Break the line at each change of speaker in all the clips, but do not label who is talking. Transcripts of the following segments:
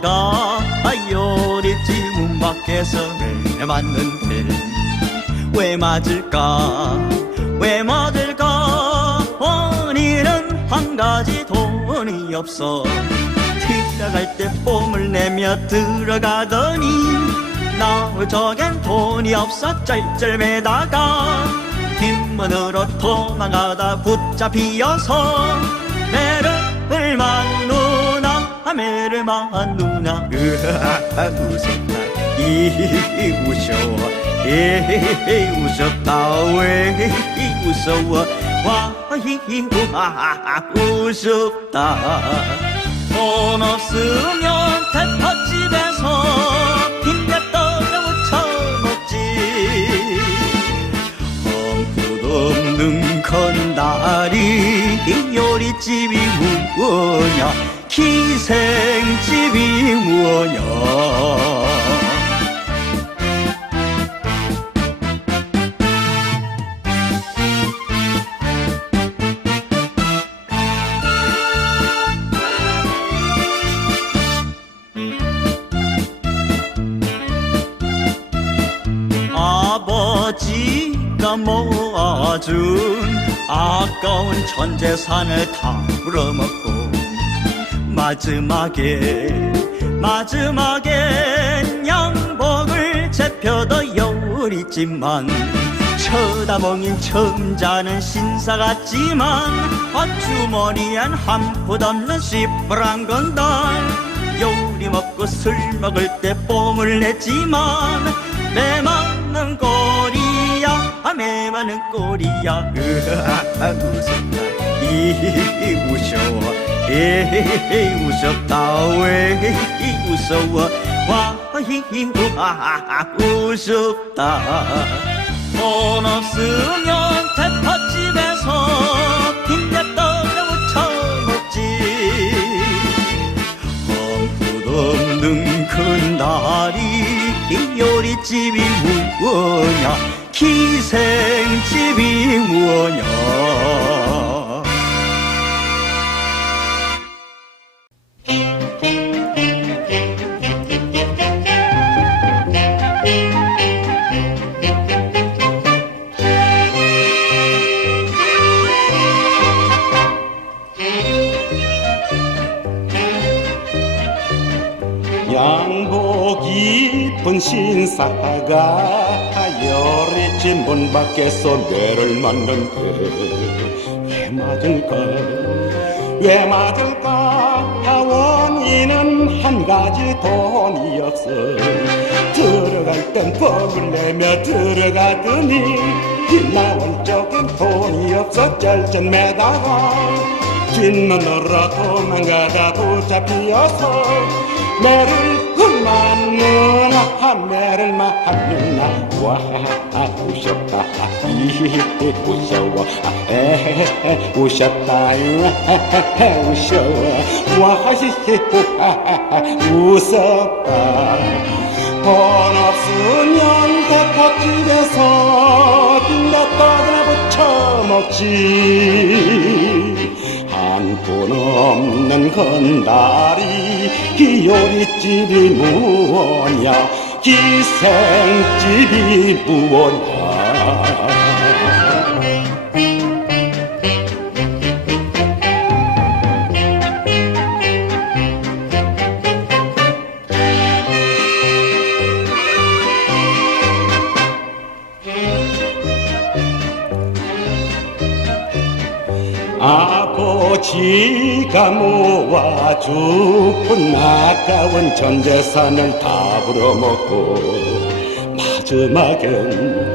나가 요리집 문 밖에서 왜 맞는데? 왜 맞을까? 왜 맞을까? 오늘은 한 가지 돈이 없어. 들어갈 때 뽐을 내며 들어가더니 나올 적엔 돈이 없어. 쩔쩔매다가 뒷문으로 도망가다 붙잡히어서 매를 만누 만 누나. 으아 웃었다 이 웃어워 이 웃었다 왜 웃어워 와히 우하 웃었다. 돈 없으면 대파집에서 빈대떡을 무쳐 먹지. 험도 없는 건다리 요리집이 뭐냐 기생집이 뭐냐? 아버지가 모아준 아까운 전 재산을 다 물어먹고 마지막에 마지막엔 양복을 재펴도 여울이지만. 쳐다보긴 처음 자는 신사 같지만 헛주머니엔 한 푼 없는 시퍼란 건달 요리 먹고 술 먹을 때 뽕을 냈지만 매 맞는 꼴이야 아, 매 맞는 꼴이야. 으아 웃었다 이 웃어 워이 웃었다 왜 웃어워 와히 우하 웃었다. 돈 없으면 대파집에서 빈대떡을 무쳐 먹지. 험도 없는 큰 다리 이 요리집이 뭐냐? 기생집이 뭐냐
양복 입은 신사가 열이집 문 밖에서 뇌를 맞는데 왜 맞을까? 왜 맞을까? 원인은 한 가지 돈이 없어. 들어갈 땐 뻑을 내며 들어가더니 나올 적은 돈이 없어. 쩔쩔매다가 뒷문으로 도망가다 붙잡히어서 매를 맞느나 매를 맞느나 와 우셨다. 이 우셔워 에헤헤 우셨다. 에헤헤 우셔워 와히히 웃었다. 돈 없으면 대파집에서 빈대떡이나 부쳐 먹지. 한푼 없는 건다리 이 요리집이 무엇냐? 기생집이 무엇냐? 아 버지가 모아준 아까운 전 재산을 다 불어먹고 마지막엔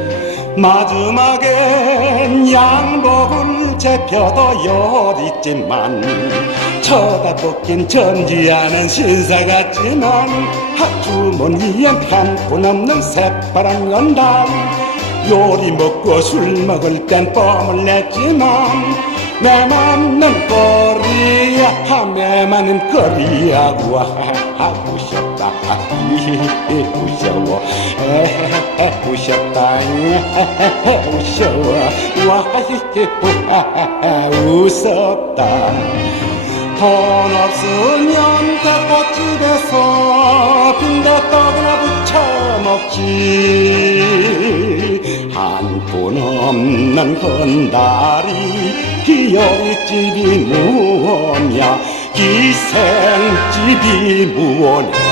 마지막엔 양복을 재펴도 열있지만 쳐다보긴 전지하는 신사 같지만 학주머니엔 한푼 없는 새파란 건달 요리 먹고 술 먹을 땐 뻥을 냈지만 내 맘은 꼬리야 내 맘은 꼬리야고 하고 싶다. 무서워. 무섭다. 무서워. 와 무섭다. 돈 없으면 닭꼬집에서 빈대떡이나 부쳐 먹지. 한 푼 없는 건달이 요리집이 무엇냐? 기생집이 무엇냐